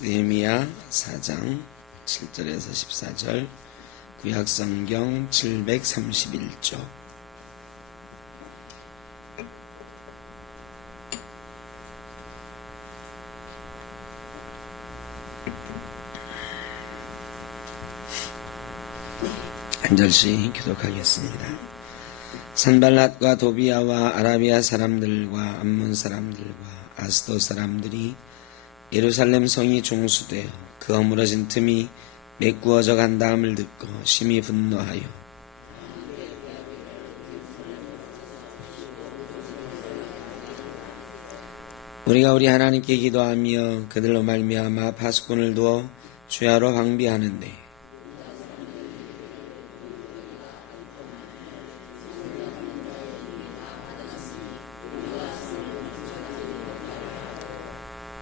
느헤미야 4장 7절에서 14절 구약성경 731쪽. 한 절씩 교독하겠습니다. 산발랏과 도비아와 아라비아 사람들과 암몬 사람들과 아스돗 사람들이 예루살렘 성이 종수되어 그 허물어진 틈이 메꾸어져 간다함을 듣고 심히 분노하여 우리가 우리 하나님께 기도하며 그들로 말미암아 파수꾼을 두어 주야로 방비하는데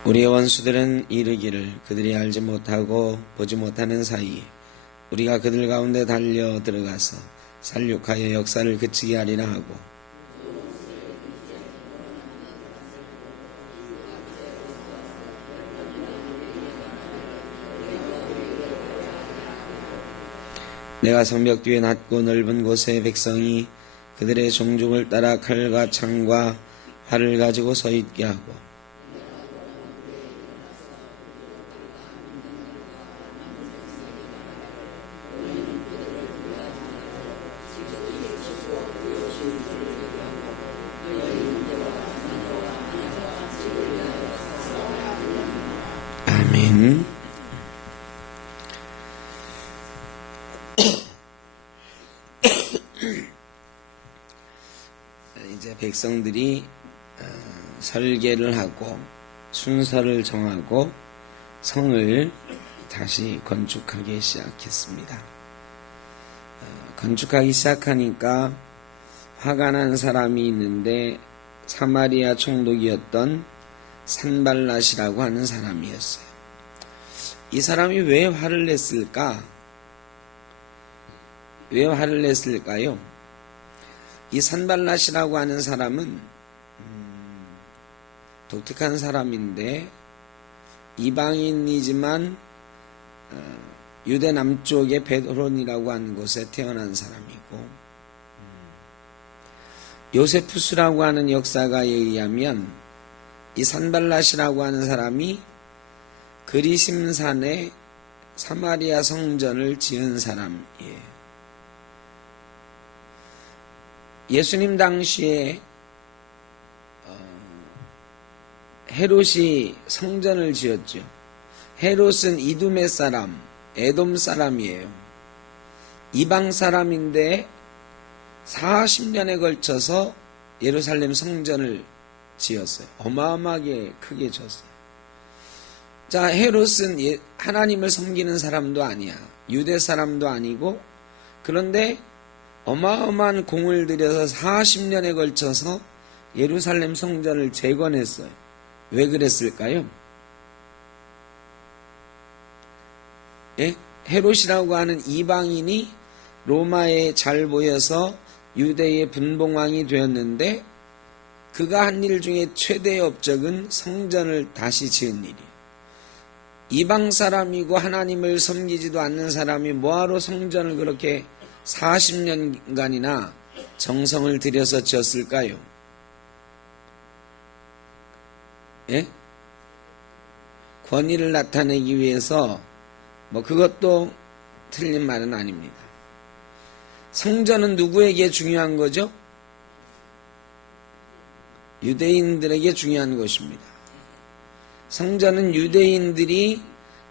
우리의 원수들은 이르기를 그들이 알지 못하고 보지 못하는 사이에 우리가 그들 가운데 달려 들어가서 살육하여 역사를 그치게 하리라 하고 내가 성벽 뒤에 낮고 넓은 곳에 백성이 그들의 종족을 따라 칼과 창과 활을 가지고 서 있게 하고 아멘. 이제 백성들이 설계를 하고 순서를 정하고 성을 다시 건축하기 시작했습니다. 건축하기 시작하니까 화가 난 사람이 있는데 사마리아 총독이었던 산발랏이라고 하는 사람이었어요. 이 사람이 왜 화를 냈을까? 왜 화를 냈을까요? 이 산발랏이라고 하는 사람은 독특한 사람인데 이방인이지만 유대 남쪽의 베드론이라고 하는 곳에 태어난 사람이고 요세푸스라고 하는 역사가에 의하면 이 산발랏이라고 하는 사람이 그리심산에 사마리아 성전을 지은 사람이에요. 예수님 당시에 헤롯이 성전을 지었죠. 헤롯은 이두메 사람, 에돔 사람이에요. 이방 사람인데 40년에 걸쳐서 예루살렘 성전을 지었어요. 어마어마하게 크게 지었어요. 자, 헤롯은 하나님을 섬기는 사람도 아니야. 유대 사람도 아니고, 그런데 어마어마한 공을 들여서 40년에 걸쳐서 예루살렘 성전을 재건했어요. 왜 그랬을까요? 예? 헤롯이라고 하는 이방인이 로마에 잘 보여서 유대의 분봉왕이 되었는데 그가 한 일 중에 최대의 업적은 성전을 다시 지은 일이에요. 이방 사람이고 하나님을 섬기지도 않는 사람이 뭐하러 성전을 그렇게 40년간이나 정성을 들여서 지었을까요? 예? 권위를 나타내기 위해서 그것도 틀린 말은 아닙니다. 성전은 누구에게 중요한 거죠? 유대인들에게 중요한 것입니다. 성전은 유대인들이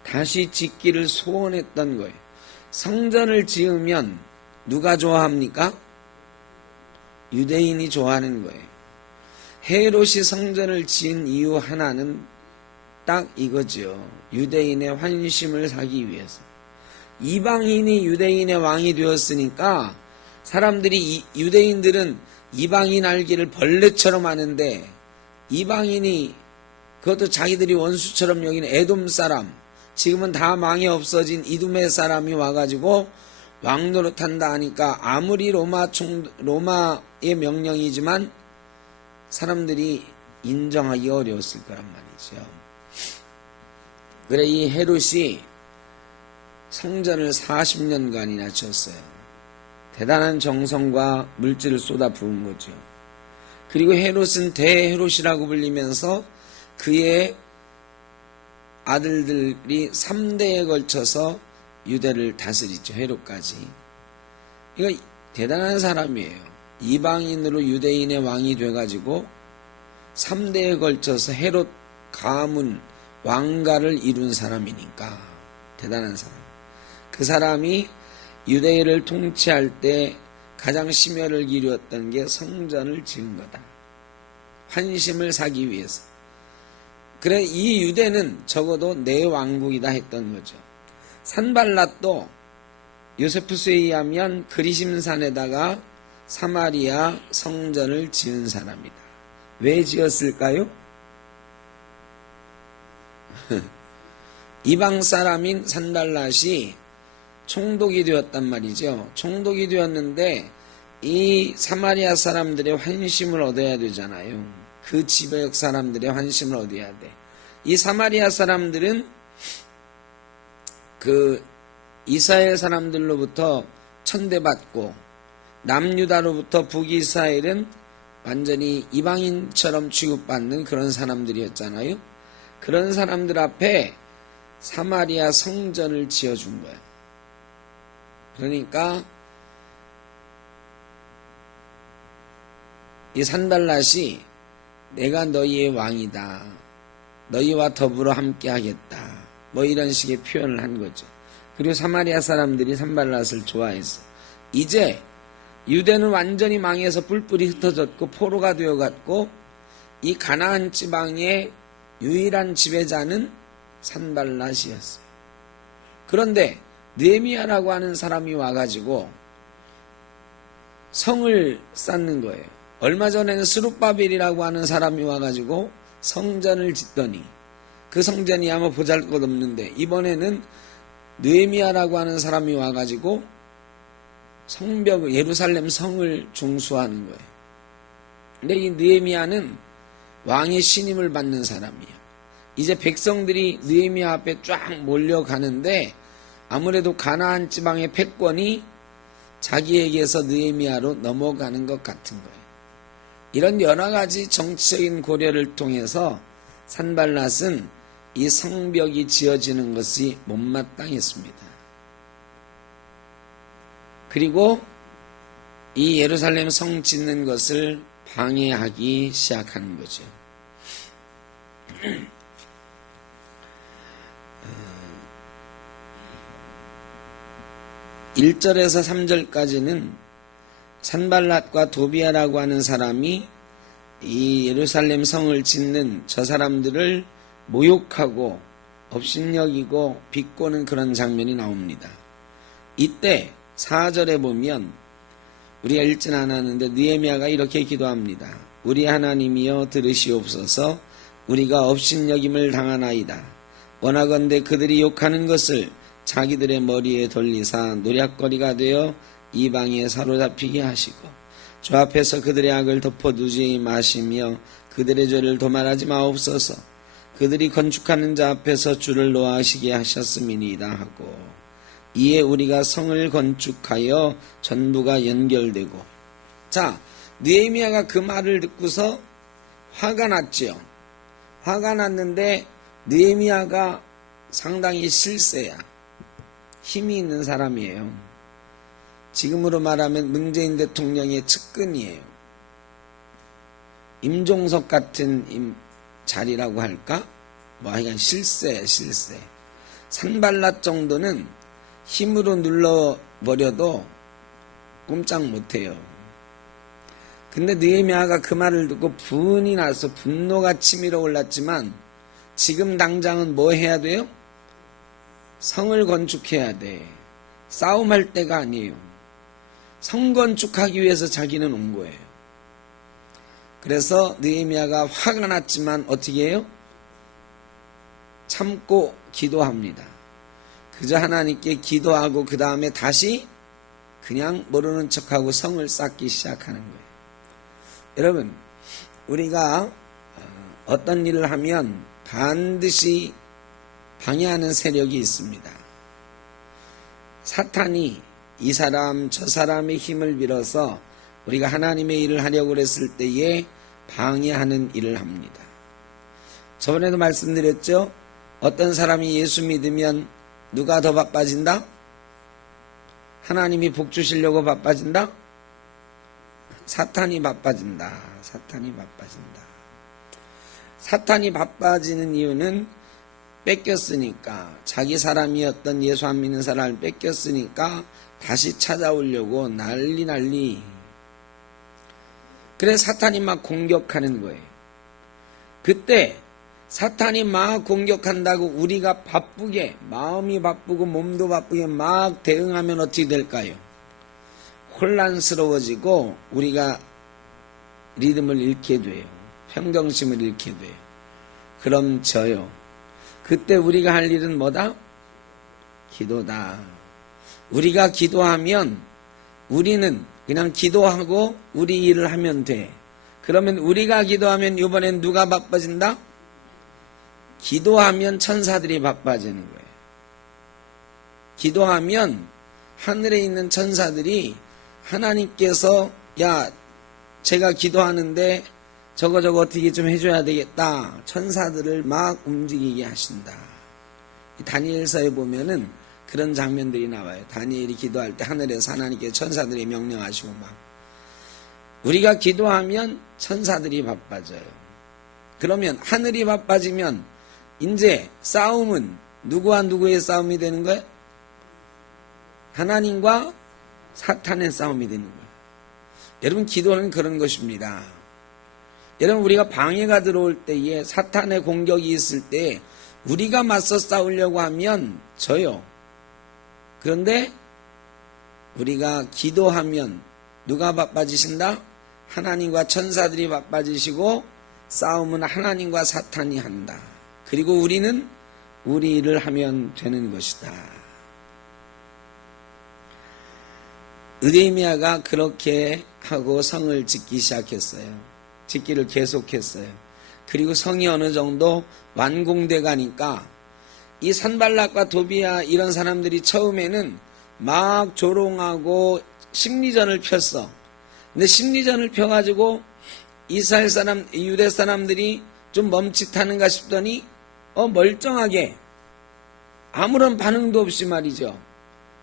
다시 짓기를 소원했던 거예요. 성전을 지으면 누가 좋아합니까? 유대인이 좋아하는 거예요. 헤롯이 성전을 지은 이유 하나는 딱 이거죠. 유대인의 환심을 사기 위해서. 이방인이 유대인의 왕이 되었으니까 사람들이 유대인들은 이방인 알기를 벌레처럼 하는데 이방인이 그것도 자기들이 원수처럼 여기는 에돔 사람, 지금은 다 망해 없어진 이두메 사람이 와가지고 왕 노릇한다 하니까 아무리 로마의 명령이지만 사람들이 인정하기 어려웠을 거란 말이죠. 그래 이 헤롯이 성전을 40년간이나 지었어요. 대단한 정성과 물질을 쏟아 부은 거죠. 그리고 헤롯은 대헤롯이라고 불리면서 그의 아들들이 3대에 걸쳐서 유대를 다스리죠. 헤롯까지. 이거 대단한 사람이에요. 이방인으로 유대인의 왕이 돼가지고 3대에 걸쳐서 헤롯 가문 왕가를 이룬 사람이니까 대단한 사람. 그 사람이 유대인을 통치할 때 가장 심혈을 기울였던 게 성전을 지은 거다. 환심을 사기 위해서. 그래 이 유대는 적어도 내 왕국이다 했던 거죠. 산발랏도 요세푸스에 의하면 그리심산에다가 사마리아 성전을 지은 사람이다. 왜 지었을까요? 이방 사람인 산발랏이 총독이 되었단 말이죠. 총독이 되었는데 이 사마리아 사람들의 환심을 얻어야 되잖아요. 그 지역 사람들의 환심을 얻어야 돼. 이 사마리아 사람들은 그 이스라엘 사람들로부터 천대받고 남유다로부터 북이스라엘은 완전히 이방인처럼 취급받는 그런 사람들이었잖아요. 그런 사람들 앞에 사마리아 성전을 지어준 거예요. 그러니까 이 산발랏이 내가 너희의 왕이다. 너희와 더불어 함께 하겠다. 뭐 이런 식의 표현을 한 거죠. 그리고 사마리아 사람들이 산발랏을 좋아했어. 이제 유대는 완전히 망해서 뿔뿔이 흩어졌고 포로가 되어갔고 이 가나안 지방의 유일한 지배자는 산발랏이었어요. 그런데 느헤미야라고 하는 사람이 와가지고 성을 쌓는 거예요. 얼마 전에는 스룹바벨이라고 하는 사람이 와가지고 성전을 짓더니 그 성전이 아마 보잘것없는데 이번에는 느헤미야라고 하는 사람이 와가지고 성벽 예루살렘 성을 중수하는 거예요. 근데 이 느헤미야는 왕의 신임을 받는 사람이에요. 이제 백성들이 느헤미야 앞에 쫙 몰려가는데 아무래도 가나안 지방의 패권이 자기에게서 느헤미야로 넘어가는 것 같은 거예요. 이런 여러 가지 정치적인 고려를 통해서 산발랏은 이 성벽이 지어지는 것이 못마땅했습니다. 그리고 이 예루살렘 성 짓는 것을 방해하기 시작하는 거죠. 1절에서 3절까지는 산발랏과 도비아라고 하는 사람이 이 예루살렘 성을 짓는 저 사람들을 모욕하고 업신여기고 비꼬는 그런 장면이 나옵니다. 이때 4절에 보면 우리가 읽진 않았는데 느헤미야가 이렇게 기도합니다. 우리 하나님이여 들으시옵소서. 우리가 업신여김을 당하나이다. 원하건대 그들이 욕하는 것을 자기들의 머리에 돌리사 노략거리가 되어 이방에 사로잡히게 하시고 주 앞에서 그들의 악을 덮어두지 마시며 그들의 죄를 도말하지 마옵소서. 그들이 건축하는 자 앞에서 주를 노하시게 하셨음이니이다 하고 이에 우리가 성을 건축하여 전부가 연결되고. 자, 느헤미야가 그 말을 듣고서 화가 났죠. 화가 났는데 느헤미야가 상당히 실세야. 힘이 있는 사람이에요. 지금으로 말하면 문재인 대통령의 측근이에요. 임종석 같은 자리라고 할까? 뭐 하여간 실세. 산발랏 정도는 힘으로 눌러버려도 꼼짝 못해요. 근데 느헤미야가 그 말을 듣고 분이 나서 분노가 치밀어 올랐지만 지금 당장은 뭐 해야 돼요? 성을 건축해야 돼. 싸움할 때가 아니에요. 성 건축하기 위해서 자기는 온 거예요. 그래서 느헤미야가 화가 났지만 어떻게 해요? 참고 기도합니다. 그저 하나님께 기도하고 그 다음에 다시 그냥 모르는 척하고 성을 쌓기 시작하는 거예요. 여러분, 우리가 어떤 일을 하면 반드시 방해하는 세력이 있습니다. 사탄이 이 사람 저 사람의 힘을 빌어서 우리가 하나님의 일을 하려고 했을 때에 방해하는 일을 합니다. 저번에도 말씀드렸죠. 어떤 사람이 예수 믿으면 누가 더 바빠진다? 하나님이 복 주시려고 바빠진다? 사탄이 바빠진다. 사탄이 바빠진다. 사탄이 바빠지는 이유는 뺏겼으니까, 자기 사람이었던 예수 안 믿는 사람을 뺏겼으니까 다시 찾아오려고 난리. 그래서 사탄이 막 공격하는 거예요. 그때 사탄이 막 공격한다고 우리가 바쁘게, 마음이 바쁘고 몸도 바쁘게 막 대응하면 어떻게 될까요? 혼란스러워지고 우리가 리듬을 잃게 돼요. 평정심을 잃게 돼요. 그럼 져요. 그때 우리가 할 일은 뭐다? 기도다. 우리가 기도하면 우리는 그냥 기도하고 우리 일을 하면 돼. 그러면 우리가 기도하면 이번엔 누가 바빠진다? 기도하면 천사들이 바빠지는 거예요. 기도하면 하늘에 있는 천사들이 하나님께서 야, 제가 기도하는데 저거 어떻게 좀 해줘야 되겠다. 천사들을 막 움직이게 하신다. 다니엘서에 보면은 그런 장면들이 나와요. 다니엘이 기도할 때 하늘에서 하나님께 천사들이 명령하시고 막. 우리가 기도하면 천사들이 바빠져요. 그러면 하늘이 바빠지면 이제 싸움은 누구와 누구의 싸움이 되는 거예요? 하나님과 사탄의 싸움이 되는 거예요. 여러분, 기도는 그런 것입니다. 여러분, 우리가 방해가 들어올 때에 사탄의 공격이 있을 때 우리가 맞서 싸우려고 하면 져요. 그런데 우리가 기도하면 누가 바빠지신다? 하나님과 천사들이 바빠지시고 싸움은 하나님과 사탄이 한다. 그리고 우리는 우리 일을 하면 되는 것이다. 느헤미야가 그렇게 하고 성을 짓기 시작했어요. 짓기를 계속했어요. 그리고 성이 어느 정도 완공돼 가니까 이 산발락과 도비야 이런 사람들이 처음에는 막 조롱하고 심리전을 폈어. 근데 심리전을 펴가지고 이스라엘 사람, 유대 사람들이 좀 멈칫하는가 싶더니 멀쩡하게 아무런 반응도 없이 말이죠.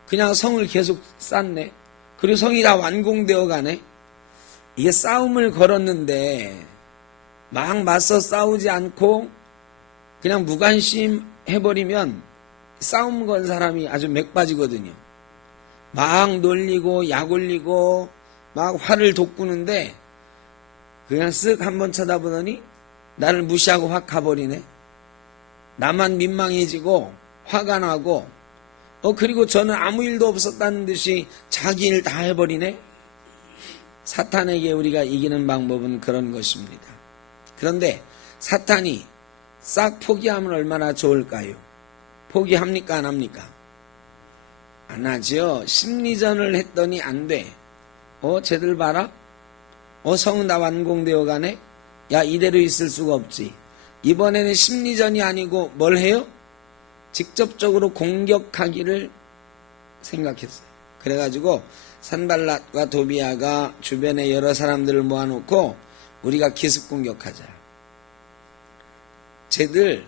그냥 성을 계속 쌓네. 그리고 성이 다 완공되어 가네. 이게 싸움을 걸었는데 막 맞서 싸우지 않고 그냥 무관심 해버리면 싸움 건 사람이 아주 맥 빠지거든요. 막 놀리고 약 올리고 막 화를 돋구는데 그냥 쓱 한번 쳐다보더니 나를 무시하고 확 가버리네. 나만 민망해지고 화가 나고 그리고 저는 아무 일도 없었다는 듯이 자기 일 다 해버리네. 사탄에게 우리가 이기는 방법은 그런 것입니다. 그런데 사탄이 싹 포기하면 얼마나 좋을까요? 포기합니까? 안 합니까? 안 하죠. 심리전을 했더니 안 돼. 쟤들 봐라. 성은 다 완공되어 가네. 야, 이대로 있을 수가 없지. 이번에는 심리전이 아니고 뭘 해요? 직접적으로 공격하기를 생각했어요. 그래가지고 산발락과 도비야가 주변에 여러 사람들을 모아놓고 우리가 기습 공격하자. 쟤들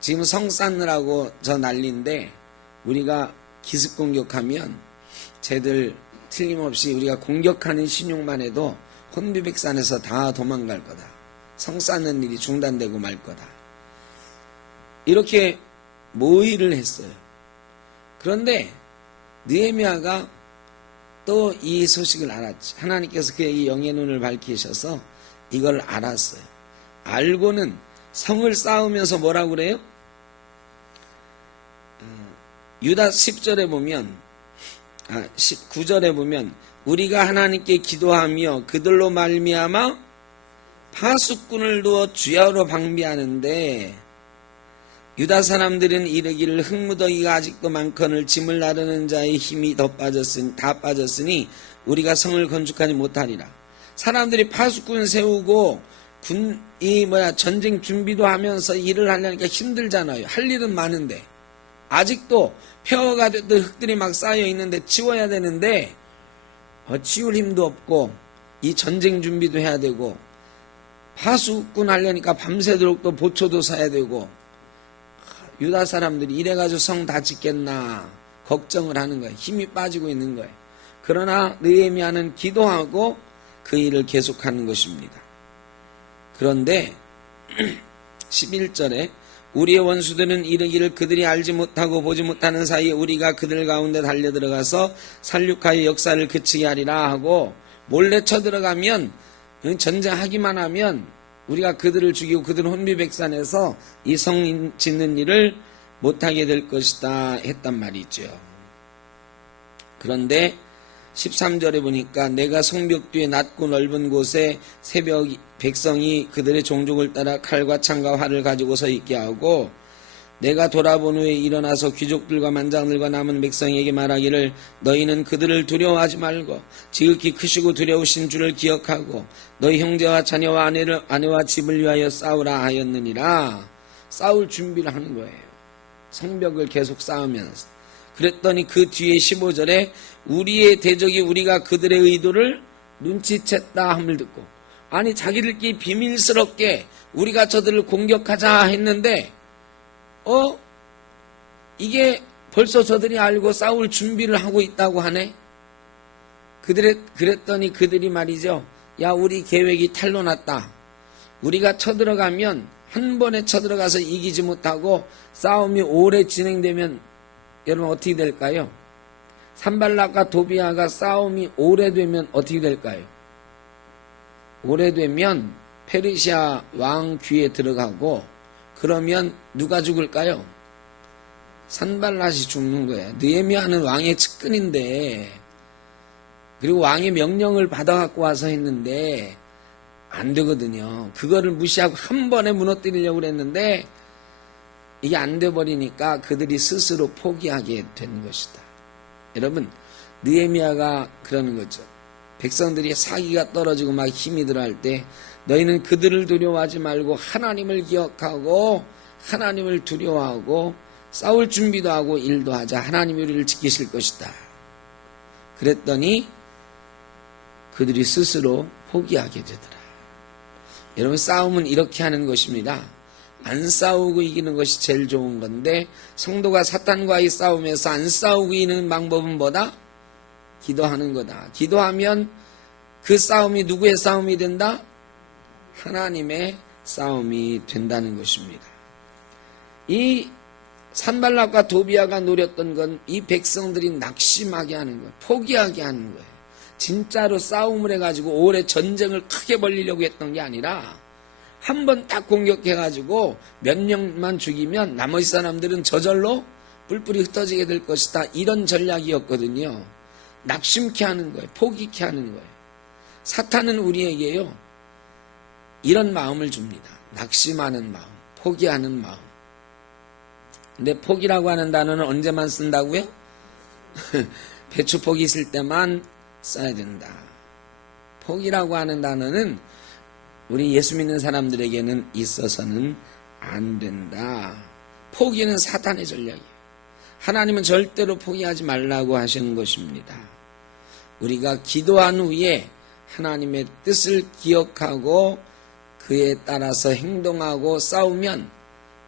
지금 성 쌓느라고 저 난리인데 우리가 기습 공격하면 쟤들 틀림없이 우리가 공격하는 신용만 해도 혼비백산에서 다 도망갈 거다. 성 쌓는 일이 중단되고 말 거다. 이렇게 모의를 했어요. 그런데 느헤미야가 또 이 소식을 알았지. 하나님께서 그의 영의 눈을 밝히셔서 이걸 알았어요. 알고는 성을 쌓으면서 뭐라고 그래요? 유다 10절에 보면 19절에 보면 우리가 하나님께 기도하며 그들로 말미암아 파수꾼을 두어 주야로 방비하는데 유다 사람들은 이르기를 흙무더기가 아직도 많거늘 짐을 나르는 자의 힘이 다 빠졌으니 우리가 성을 건축하지 못하리라. 사람들이 파수꾼 세우고 전쟁 준비도 하면서 일을 하려니까 힘들잖아요. 할 일은 많은데. 아직도 폐허가 됐던 흙들이 막 쌓여 있는데 치워야 되는데, 치울 힘도 없고, 이 전쟁 준비도 해야 되고, 파수꾼 하려니까 밤새도록 또 보초도 사야 되고, 유다 사람들이 이래가지고 성 다 짓겠나 걱정을 하는 거예요. 힘이 빠지고 있는 거예요. 그러나 느헤미야는 기도하고 그 일을 계속하는 것입니다. 그런데 11절에 우리의 원수들은 이르기를 그들이 알지 못하고 보지 못하는 사이에 우리가 그들 가운데 달려들어가서 살육하여 역사를 그치게 하리라 하고, 몰래 쳐들어가면, 전쟁하기만 하면 우리가 그들을 죽이고 그들은 혼비백산해서 이 성 짓는 일을 못하게 될 것이다 했단 말이죠. 그런데 13절에 보니까 내가 성벽 뒤에 낮고 넓은 곳에 새벽 백성이 그들의 종족을 따라 칼과 창과 활을 가지고 서 있게 하고, 내가 돌아본 후에 일어나서 귀족들과 만장들과 남은 백성에게 말하기를 너희는 그들을 두려워하지 말고 지극히 크시고 두려우신 주를 기억하고 너희 형제와 자녀와 아내와 집을 위하여 싸우라 하였느니라. 싸울 준비를 하는 거예요. 성벽을 계속 쌓으면서. 그랬더니 그 뒤에 15절에 우리의 대적이 우리가 그들의 의도를 눈치챘다 함을 듣고, 아니 자기들끼리 비밀스럽게 우리가 저들을 공격하자 했는데 이게 벌써 저들이 알고 싸울 준비를 하고 있다고 하네. 그랬더니 그들이 말이죠. 야, 우리 계획이 탄로 났다. 우리가 쳐들어가면 한 번에 쳐들어가서 이기지 못하고 싸움이 오래 진행되면 여러분 어떻게 될까요? 산발락과 도비아가 싸움이 오래되면 어떻게 될까요? 오래되면 페르시아 왕 귀에 들어가고, 그러면 누가 죽을까요? 산발랏이 죽는 거예요. 느헤미야는 왕의 측근인데, 그리고 왕의 명령을 받아갖고 와서 했는데 안 되거든요. 그거를 무시하고 한 번에 무너뜨리려고 그랬는데 이게 안 돼버리니까 그들이 스스로 포기하게 된 것이다. 여러분, 느헤미야가 그러는 거죠. 백성들이 사기가 떨어지고 막 힘이 들어할 때 너희는 그들을 두려워하지 말고 하나님을 기억하고 하나님을 두려워하고 싸울 준비도 하고 일도 하자. 하나님이 우리를 지키실 것이다. 그랬더니 그들이 스스로 포기하게 되더라. 여러분, 싸움은 이렇게 하는 것입니다. 안 싸우고 이기는 것이 제일 좋은 건데, 성도가 사탄과의 싸움에서 안 싸우고 이기는 방법은 뭐다? 기도하는 거다. 기도하면 그 싸움이 누구의 싸움이 된다? 하나님의 싸움이 된다는 것입니다. 이 산발락과 도비아가 노렸던 건 이 백성들이 낙심하게 하는 거예요. 포기하게 하는 거예요. 진짜로 싸움을 해가지고 오래 전쟁을 크게 벌리려고 했던 게 아니라 한 번 딱 공격해가지고 몇 명만 죽이면 나머지 사람들은 저절로 뿔뿔이 흩어지게 될 것이다. 이런 전략이었거든요. 낙심케 하는 거예요. 포기케 하는 거예요. 사탄은 우리에게요, 이런 마음을 줍니다. 낙심하는 마음, 포기하는 마음. 근데 포기라고 하는 단어는 언제만 쓴다고요? 배추 포기 있을 때만 써야 된다. 포기라고 하는 단어는 우리 예수 믿는 사람들에게는 있어서는 안 된다. 포기는 사탄의 전략이에요. 하나님은 절대로 포기하지 말라고 하시는 것입니다. 우리가 기도한 후에 하나님의 뜻을 기억하고 그에 따라서 행동하고 싸우면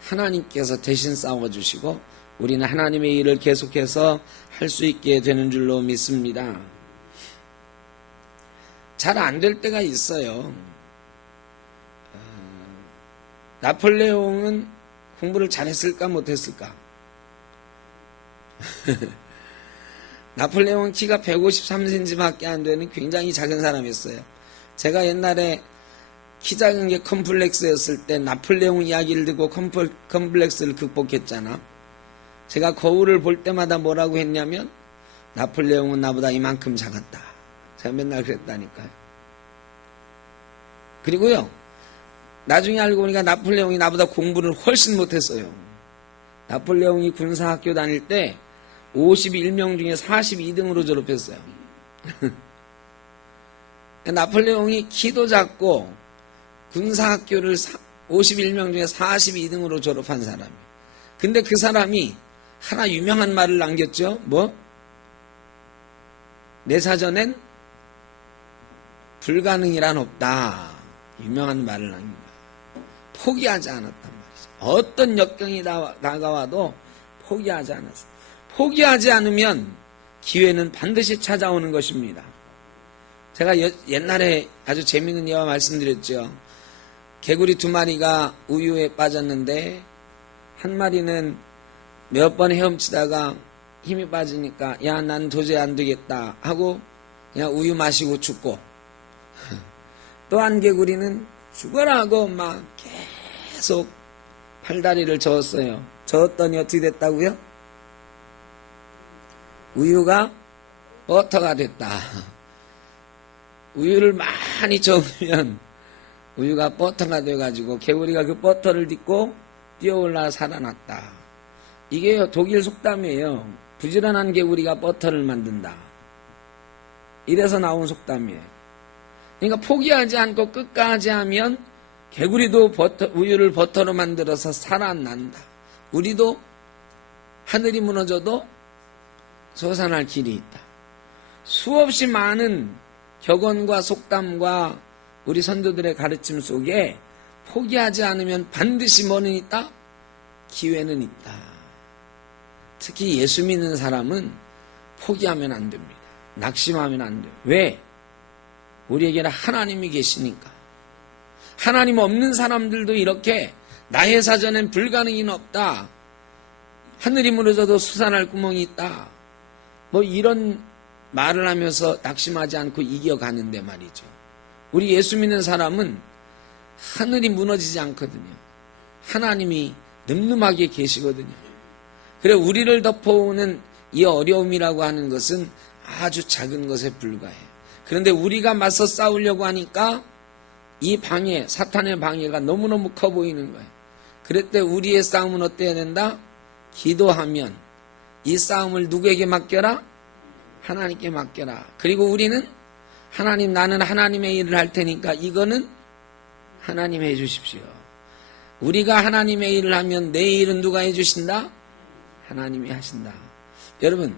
하나님께서 대신 싸워주시고 우리는 하나님의 일을 계속해서 할 수 있게 되는 줄로 믿습니다. 잘 안 될 때가 있어요. 나폴레옹은 공부를 잘했을까 못했을까? 나폴레옹은 키가 153cm밖에 안 되는 굉장히 작은 사람이었어요. 제가 옛날에 키 작은 게 컴플렉스였을 때 나폴레옹 이야기를 듣고 컴플렉스를 극복했잖아. 제가 거울을 볼 때마다 뭐라고 했냐면 나폴레옹은 나보다 이만큼 작았다. 제가 맨날 그랬다니까요. 그리고요, 나중에 알고 보니까 나폴레옹이 나보다 공부를 훨씬 못했어요. 나폴레옹이 군사학교 다닐 때 51명 중에 42등으로 졸업했어요. 나폴레옹이 키도 작고 군사학교를 51명 중에 42등으로 졸업한 사람이에요. 근데 그 사람이 하나 유명한 말을 남겼죠. 뭐? 내 사전엔 불가능이란 없다. 유명한 말을 남긴 거예요. 포기하지 않았단 말이죠. 어떤 역경이 다가와도 포기하지 않았어요. 포기하지 않으면 기회는 반드시 찾아오는 것입니다. 제가 옛날에 아주 재미있는 예화 말씀드렸죠. 개구리 2마리가 우유에 빠졌는데 한 마리는 몇 번 헤엄치다가 힘이 빠지니까 야, 난 도저히 안 되겠다 하고 그냥 우유 마시고 죽고, 또 한 개구리는 죽어라 하고 막 계속 팔다리를 저었어요. 저었더니 어떻게 됐다고요? 우유가 버터가 됐다. 우유를 많이 저으면 우유가 버터가 돼가지고 개구리가 그 버터를 딛고 뛰어올라 살아났다. 이게 독일 속담이에요. 부지런한 개구리가 버터를 만든다. 이래서 나온 속담이에요. 그러니까 포기하지 않고 끝까지 하면 개구리도 우유를 버터로 만들어서 살아난다. 우리도 하늘이 무너져도 솟아날 길이 있다. 수없이 많은 격언과 속담과 우리 선조들의 가르침 속에 포기하지 않으면 반드시 뭐는 있다? 기회는 있다. 특히 예수 믿는 사람은 포기하면 안 됩니다. 낙심하면 안 돼요. 왜? 우리에게는 하나님이 계시니까. 하나님 없는 사람들도 이렇게 나의 사전엔 불가능이 없다. 하늘이 무너져도 솟아날 구멍이 있다. 뭐 이런 말을 하면서 낙심하지 않고 이겨가는데 말이죠. 우리 예수 믿는 사람은 하늘이 무너지지 않거든요. 하나님이 늠름하게 계시거든요. 그래 우리를 덮어오는 이 어려움이라고 하는 것은 아주 작은 것에 불과해요. 그런데 우리가 맞서 싸우려고 하니까 이 방해, 사탄의 방해가 너무너무 커 보이는 거예요. 그럴 때 우리의 싸움은 어때야 된다? 기도하면 이 싸움을 누구에게 맡겨라? 하나님께 맡겨라. 그리고 우리는 하나님, 나는 하나님의 일을 할 테니까 이거는 하나님 해 주십시오. 우리가 하나님의 일을 하면 내 일은 누가 해 주신다? 하나님이 하신다. 여러분,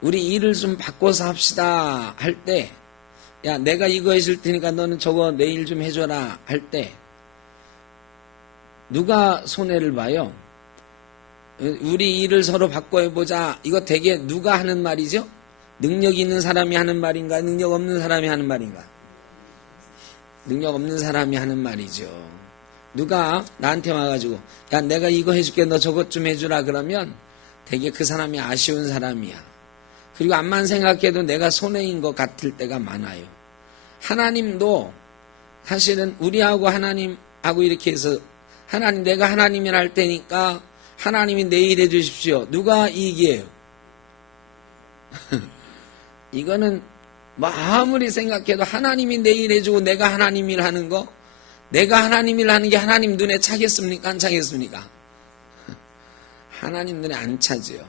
우리 일을 좀 바꿔서 합시다 할 때, 야, 내가 이거 해줄 테니까 너는 저거 내 일 좀 해줘라 할 때 누가 손해를 봐요? 우리 일을 서로 바꿔보자. 이거 되게 누가 하는 말이죠? 능력 있는 사람이 하는 말인가? 능력 없는 사람이 하는 말인가? 능력 없는 사람이 하는 말이죠. 누가 나한테 와가지고 야, 내가 이거 해줄게, 너 저것 좀 해주라 그러면 되게 그 사람이 아쉬운 사람이야. 그리고 암만 생각해도 내가 손해인 것 같을 때가 많아요. 하나님도 사실은 우리하고 하나님하고 이렇게 해서 하나님, 내가 하나님을 할 테니까 하나님이 내 일 해주십시오. 누가 이익이에요? 이거는 뭐 아무리 생각해도 하나님이 내 일 해주고 내가 하나님 일 하는 거, 내가 하나님 일 하는 게 하나님 눈에 차겠습니까? 안 차겠습니까? 하나님 눈에 안 차지요.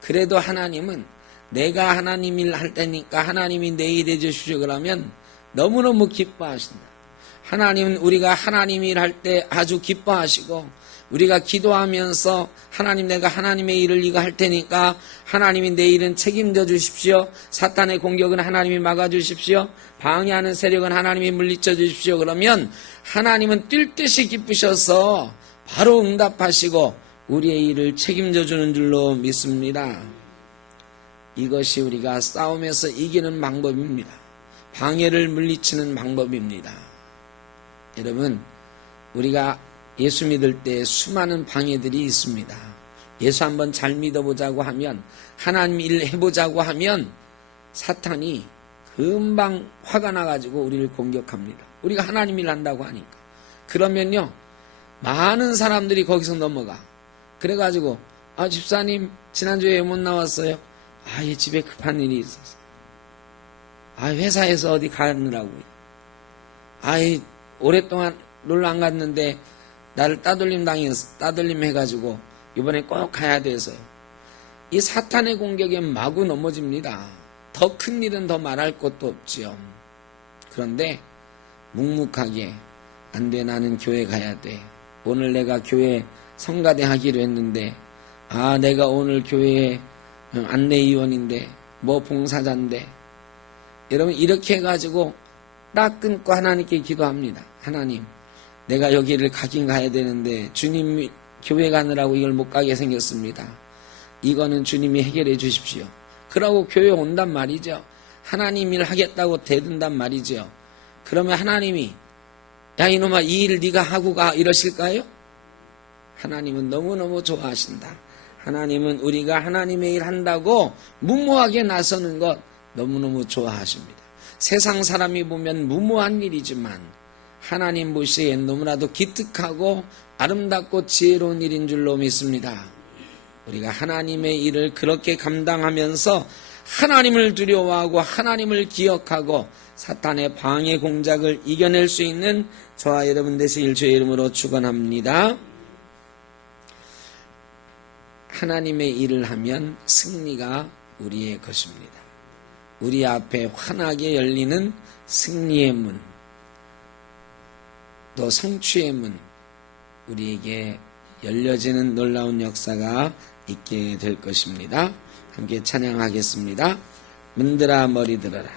그래도 하나님은 내가 하나님 일 할 테니까 하나님이 내 일 해주십시오 그러면 너무너무 기뻐하신다. 하나님은 우리가 하나님 일 할 때 아주 기뻐하시고, 우리가 기도하면서 하나님, 내가 하나님의 일을 이거 할 테니까 하나님이 내 일은 책임져 주십시오. 사탄의 공격은 하나님이 막아 주십시오. 방해하는 세력은 하나님이 물리쳐 주십시오. 그러면 하나님은 뛸 듯이 기쁘셔서 바로 응답하시고 우리의 일을 책임져 주는 줄로 믿습니다. 이것이 우리가 싸움에서 이기는 방법입니다. 방해를 물리치는 방법입니다. 여러분, 우리가 예수 믿을 때 수많은 방해들이 있습니다. 예수 한번 잘 믿어보자고 하면, 하나님 일 해보자고 하면 사탄이 금방 화가 나가지고 우리를 공격합니다. 우리가 하나님 일 한다고 하니까. 그러면요, 많은 사람들이 거기서 넘어가. 그래가지고 집사님 지난주에 못 나왔어요? 집에 급한 일이 있었어요. 회사에서 어디 가느라고요. 오랫동안 놀러 안 갔는데 나를 따돌림 해가지고 이번에 꼭 가야 돼서요. 이 사탄의 공격에 마구 넘어집니다. 더 큰 일은 더 말할 것도 없지요. 그런데 묵묵하게 안 돼, 나는 교회 가야 돼. 오늘 내가 교회 성가대 하기로 했는데, 내가 오늘 교회 안내위원인데, 봉사자인데. 여러분, 이렇게 해가지고 딱 끊고 하나님께 기도합니다. 하나님, 내가 여기를 가긴 가야 되는데 주님 교회 가느라고 이걸 못 가게 생겼습니다. 이거는 주님이 해결해 주십시오. 그러고 교회 온단 말이죠. 하나님 일 하겠다고 대든단 말이죠. 그러면 하나님이 야 이놈아 이 일 네가 하고 가 이러실까요? 하나님은 너무너무 좋아하신다. 하나님은 우리가 하나님의 일 한다고 무모하게 나서는 것 너무너무 좋아하십니다. 세상 사람이 보면 무모한 일이지만 하나님 보시기에 너무나도 기특하고 아름답고 지혜로운 일인 줄로 믿습니다. 우리가 하나님의 일을 그렇게 감당하면서 하나님을 두려워하고 하나님을 기억하고 사탄의 방해 공작을 이겨낼 수 있는 저와 여러분 되시길 주의 이름으로 축원합니다. 하나님의 일을 하면 승리가 우리의 것입니다. 우리 앞에 환하게 열리는 승리의 문, 또 성취의 문, 우리에게 열려지는 놀라운 역사가 있게 될 것입니다. 함께 찬양하겠습니다. 문들아 머리 들어라.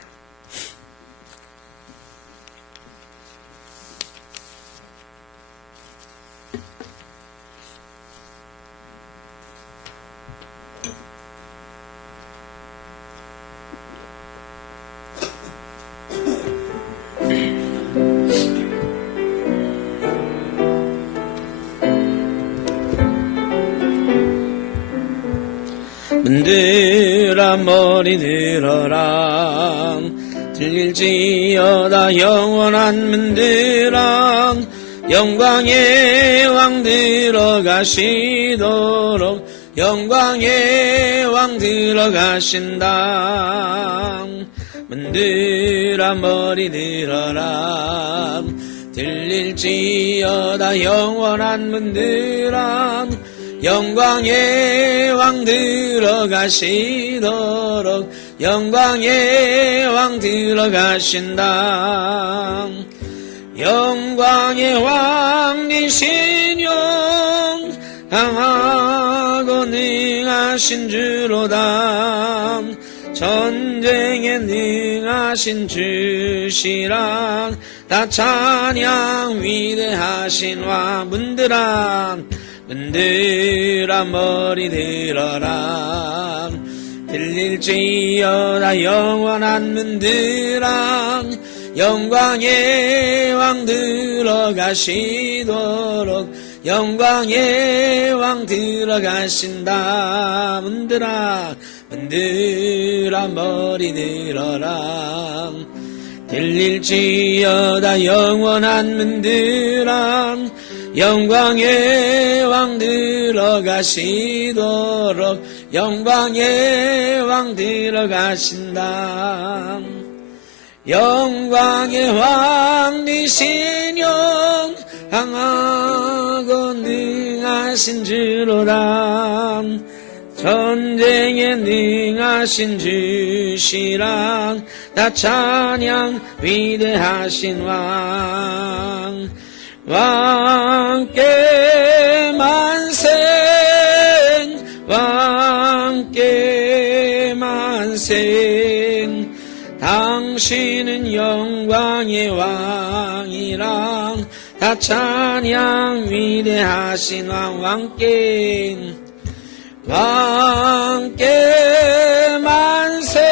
문들아 머리 들어라. 들릴지어다 영원한 문들아. 영광의 왕 들어가시도록 영광의 왕 들어가신다. 문들아 머리 들어라. 들릴지어다 영원한 문들아. 영광의 왕 들어가시도록 영광의 왕 들어가신다. 영광의 왕이신 영 강하고 능하신 주로다. 전쟁에 능하신 주시라. 다 찬양 위대하신 왕. 문들아 문들아 머리 들어라. 들릴지어다 영원한 문들아. 영광의 왕 들어가시도록 영광의 왕 들어가신다. 문들아 문들아 머리 들어라. 들릴지어다 영원한 문들아. 영광의 왕 들어가시도록 영광의 왕 들어가신다. 영광의 왕이신 영 강하고 능하신 주로라. 전쟁에 능하신 주시랑 다 찬양 위대하신 왕. 왕께 만생 왕께 만생. 당신은 영광의 왕이랑 다 찬양 위대하신 왕. 왕께 왕께 만생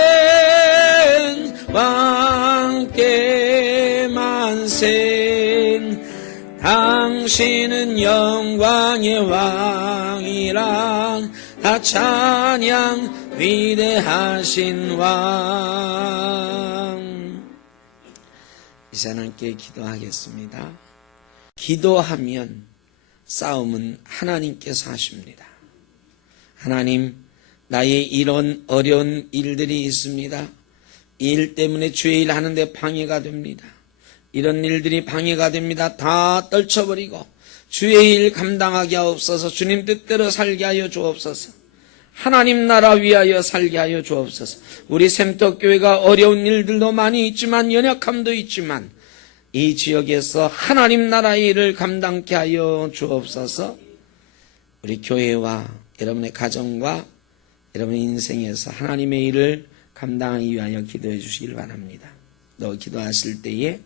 왕께 만생. 당신은 영광의 왕이랑 다 찬양 위대하신 왕. 이제 하나님께 기도하겠습니다. 기도하면 싸움은 하나님께서 하십니다. 하나님, 나의 이런 어려운 일들이 있습니다. 이 일 때문에 주의 일 하는데 방해가 됩니다. 이런 일들이 방해가 됩니다. 다 떨쳐버리고 주의 일 감당하게 하옵소서. 주님 뜻대로 살게 하여 주옵소서. 하나님 나라 위하여 살게 하여 주옵소서. 우리 샘떡교회가 어려운 일들도 많이 있지만 연약함도 있지만 이 지역에서 하나님 나라의 일을 감당케 하여 주옵소서. 우리 교회와 여러분의 가정과 여러분의 인생에서 하나님의 일을 감당하기 위하여 기도해 주시길 바랍니다. 또 기도하실 때에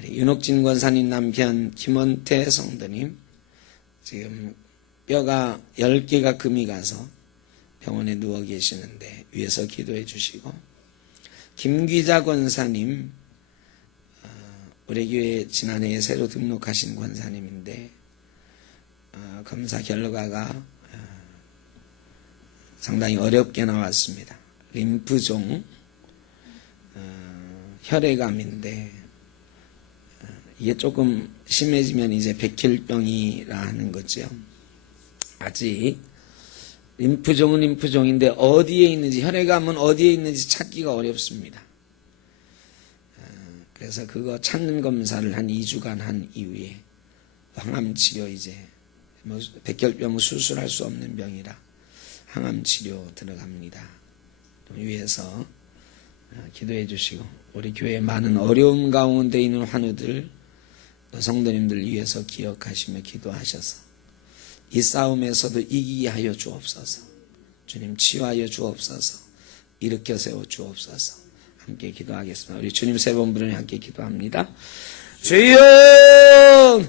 우리 윤옥진 권사님 남편 김원태 성도님 지금 뼈가 10개가 금이 가서 병원에 누워 계시는데 위에서 기도해 주시고, 김귀자 권사님 우리 교회 지난해에 새로 등록하신 권사님인데 검사 결과가 상당히 어렵게 나왔습니다. 림프종 혈액암인데 이게 조금 심해지면 이제 백혈병이라 하는 거죠. 아직 림프종은 림프종인데 어디에 있는지, 혈액암은 어디에 있는지 찾기가 어렵습니다. 그래서 그거 찾는 검사를 한 2주간 한 이후에 항암치료, 이제 뭐 백혈병 수술할 수 없는 병이라 항암치료 들어갑니다. 위에서 기도해 주시고, 우리 교회 많은 어려움 가운데 있는 환우들, 성도님들 위해서 기억하시며 기도하셔서 이 싸움에서도 이기게 하여 주옵소서. 주님 치유하여 주옵소서. 일으켜 세워 주옵소서. 함께 기도하겠습니다. 우리 주님 세 번 부르니 함께 기도합니다. 주여!